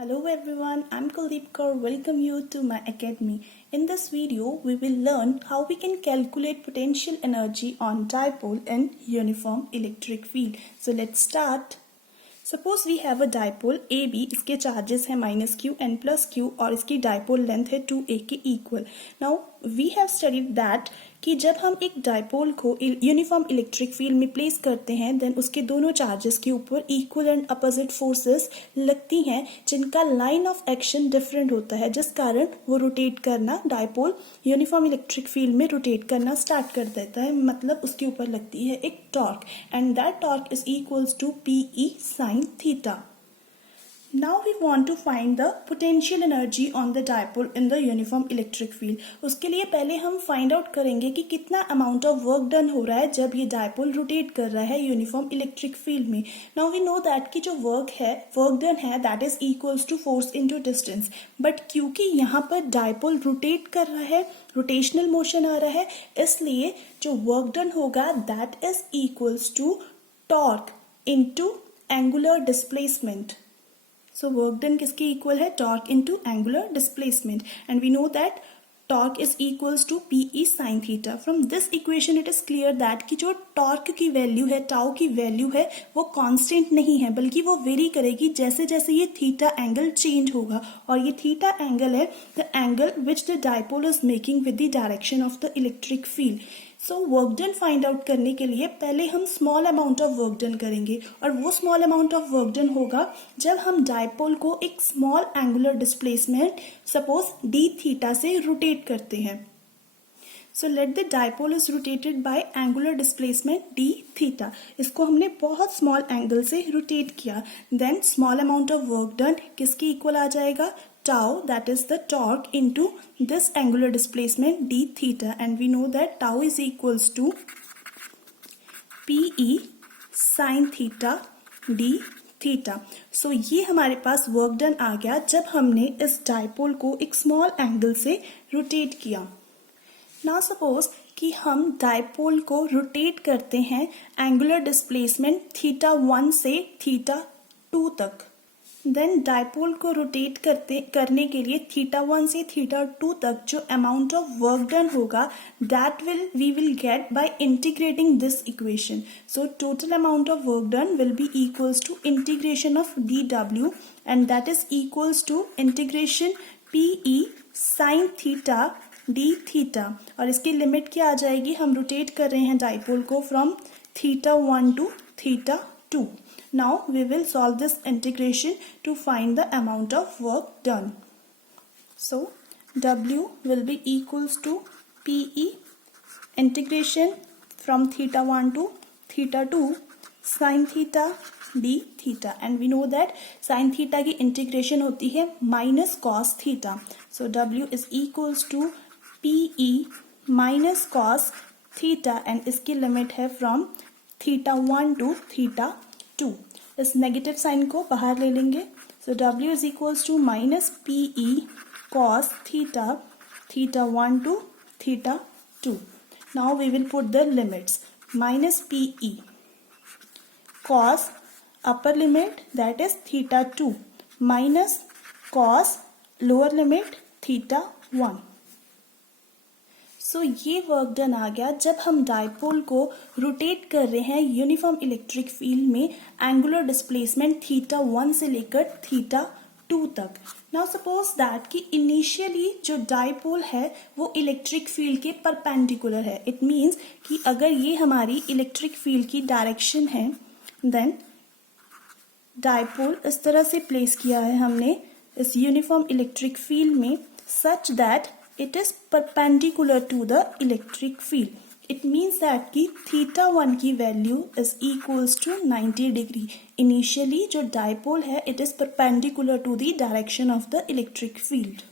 Hello everyone, I'm Kuldeep Kaur. Welcome you to my academy. In this video, we will learn how we can calculate potential energy on dipole in uniform electric field. So let's start. Suppose we have a dipole AB, इसके charges है -q n plus q और इसकी dipole length है 2a के equal. Now we have studied that कि जब हम एक डाइपोल को यूनिफॉर्म इलेक्ट्रिक फील्ड में प्लेस करते हैं देन उसके दोनों चार्जेस के ऊपर इक्वल एंड अपोजिट फोर्सेस लगती हैं जिनका लाइन ऑफ एक्शन डिफरेंट होता है, जिस कारण वो रोटेट करना डाइपोल यूनिफॉर्म इलेक्ट्रिक फील्ड में रोटेट करना स्टार्ट कर देता है, मतलब उसके ऊपर लगती है एक torque and that torque is equals to PE sin theta. Now we want to find the potential energy on the dipole in the uniform electric field. उसके लिए पहले हम find out करेंगे कि कितना amount of work done हो रहा है जब ये dipole rotate कर रहा है uniform electric field में. Now we know that कि जो work done है that is equals to force into distance. But क्योंकि यहाँ पर dipole rotate कर रहा है, rotational motion आ रहा है, इसलिए जो work done होगा that is equals to torque into angular displacement. So work done किसके equal है? Torque into angular displacement. And we know that torque is equals to PE sin theta. From this equation it is clear that कि जो torque की value है, tau की value है, वो constant नहीं है बल्कि वो वेरी करेगी जैसे जैसे ये थीटा एंगल चेंज होगा. और ये थीटा एंगल है the angle which the dipole is making with the direction of the electric field. So work done find out करने के लिए पहले हम small amount of work done करेंगे और वो small amount of work done होगा जब हम डाइपोल को एक small angular displacement suppose d theta से रोटेट करते हैं. So let the dipole is rotated bye angular displacement d theta. इसको हमने बहुत स्मॉल एंगल से रोटेट किया. Then small amount of work done किसके इक्वल आ जाएगा? Tau, that is the torque into this angular displacement d theta, and we know that tau is equals to PE sin theta d theta. So ये हमारे पास work done आ गया जब हमने इस dipole को एक स्मॉल एंगल से रोटेट किया. नाउ सपोज कि हम डाइपोल को रोटेट करते हैं एंगुलर डिस्प्लेसमेंट θ1 से θ2 तक. देन डाइपोल को रोटेट करने के लिए θ1 से θ2 तक जो अमाउंट ऑफ वर्क डन होगा that we will get by integrating this equation. So total amount of work done will be equals to integration of dw and that is equals to integration PE sin theta d theta. और इसकी limit क्या आ जाएगी? हम rotate कर रहे हैं dipole को from θ1 to θ2. Now we will solve this integration to find the amount of work done. So W will be equals to PE integration from θ1 to θ2 sin theta d theta, and we know that sin theta की integration होती है minus cos theta. So W is equals to PE minus cos theta and इसकी limit है from θ1 to θ2. इस negative sign को बाहर ले लेंगे. So W is equals to minus PE cos theta θ1 to θ2. Now we will put the limits. Minus PE cos upper limit that is θ2 minus cos lower limit θ1. So ये work done आ गया जब हम dipole को rotate कर रहे हैं uniform electric field में angular displacement θ1 से लेकर θ2 तक. नाउ सपोज दैट कि इनिशियली जो डाइपोल है वो इलेक्ट्रिक फील्ड के परपेंडिकुलर है. इट मीन्स कि अगर ये हमारी इलेक्ट्रिक फील्ड की डायरेक्शन है देन डाइपोल इस तरह से प्लेस किया है हमने इस यूनिफॉर्म इलेक्ट्रिक फील्ड में such that it is perpendicular to the electric field. It means that कि θ1 की value is equals to 90 degree. Initially जो डाइपोल है it is perpendicular to the direction of the electric field.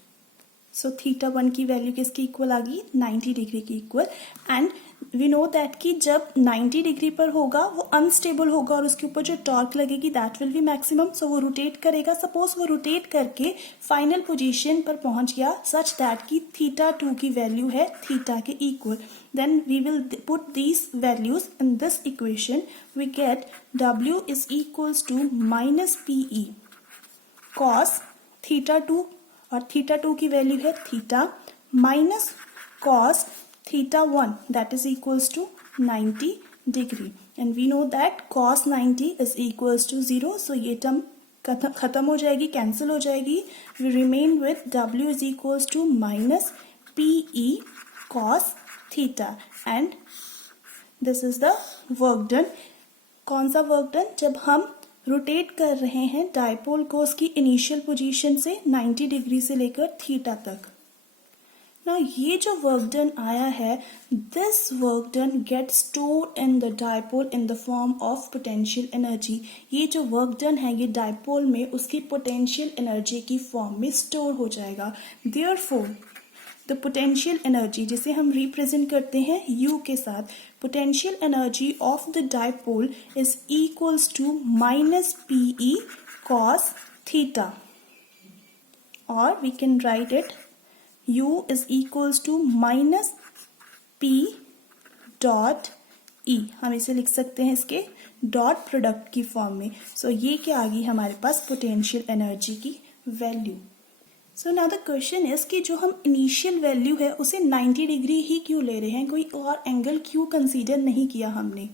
So θ1 की value किसकी equal आ गई? 90 degree की equal. And we know that कि जब 90 डिग्री पर होगा वो अनस्टेबल होगा और उसके ऊपर जो टॉर्क लगेगी दैट विल बी मैक्सिमम. सो वो रोटेट करेगा. सपोज वो रोटेट करके फाइनल पोजीशन पर पहुंच गया सच दैट कि θ2 की वैल्यू है थीटा के equal. Then we will put these values in this equation. We get W is equals to minus PE cos theta 2 और थीटा 2 की वैल्यू है theta minus cos theta 1 that is equals to 90 degree and we know that cos 90 is equals to 0 so ये term खत्म हो जाएगी, cancel हो जाएगी. We remain with W is equals to minus PE cos theta and this is the work done. कौन सा work done? जब हम रोटेट कर रहे हैं डायपोल को उसकी इनिशियल पोजीशन से 90 डिग्री से लेकर थीटा तक. ना ये जो वर्क डन आया है, this work done get stored in the dipole in the form of potential energy. ये जो वर्क डन है ये डायपोल में उसकी पोटेंशियल एनर्जी की फॉर्म में स्टोर हो जाएगा. देयरफॉर द पोटेंशियल एनर्जी जिसे हम रिप्रेजेंट करते हैं U के साथ, potential energy of the dipole is equals to minus PE cos theta और we can write it U is equals to minus P dot E. हम इसे लिख सकते हैं इसके डॉट प्रोडक्ट की फॉर्म में. सो ये क्या आ गई हमारे पास पोटेंशियल एनर्जी की value. So now the question is कि जो हम इनिशियल वैल्यू है उसे 90 डिग्री ही क्यों ले रहे हैं, कोई और एंगल क्यों कंसीडर नहीं किया हमने.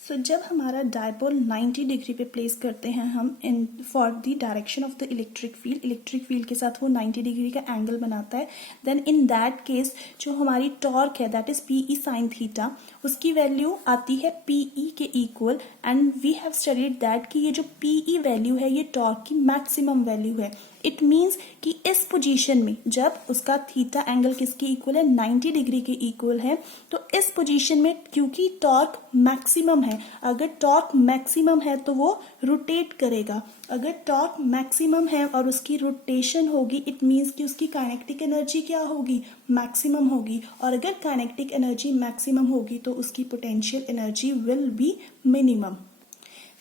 सो जब हमारा डायपोल 90 डिग्री पे प्लेस करते हैं हम in for the direction of the electric field के साथ वो 90 डिग्री का एंगल बनाता है. देन इन दैट केस जो हमारी टॉर्क है that is PE sine theta, उसकी वैल्यू आती है PE के equal. And we have studied that कि ये जो PE वैल्यू है ये टॉर्क की मैक्सिमम वैल्यू है. इट मीन्स कि इस पोजीशन में जब उसका थीटा एंगल किसके इक्वल है, 90 डिग्री के इक्वल है, तो इस पोजीशन में क्योंकि टॉर्क मैक्सिमम है, अगर टॉर्क मैक्सिमम है तो वो रोटेट करेगा. अगर टॉर्क मैक्सिमम है और उसकी रोटेशन होगी इट मीन्स कि उसकी काइनेटिक एनर्जी क्या होगी, मैक्सिमम होगी. और अगर काइनेटिक एनर्जी मैक्सिमम होगी तो उसकी potential energy will be minimum.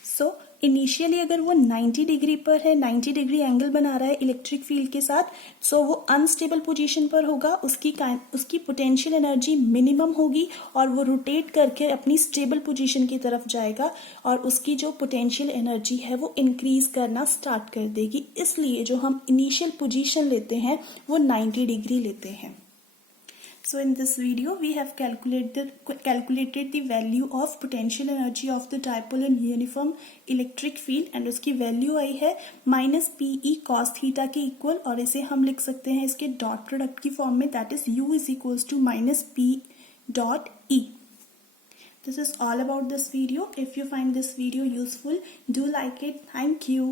So initially अगर वो 90 डिग्री पर है, 90 डिग्री एंगल बना रहा है इलेक्ट्रिक फील्ड के साथ, सो वो अनस्टेबल पोजीशन पर होगा, उसकी पोटेंशियल एनर्जी मिनिमम होगी और वो रोटेट करके अपनी स्टेबल पोजीशन की तरफ जाएगा और उसकी जो पोटेंशियल एनर्जी है वो इंक्रीज करना स्टार्ट कर देगी. इसलिए जो हम इनिशियल पोजीशन लेते हैं वो 90 डिग्री लेते हैं. So in this video we have calculated the value of potential energy of the dipole in uniform electric field and उसकी वैल्यू आई है माइनस PE cos थीटा के इक्वल और इसे हम लिख सकते हैं इसके डॉट प्रोडक्ट की फॉर्म में that is U is equals to minus P dot E. This is all about this video. If you find this video useful, do like it. Thank you.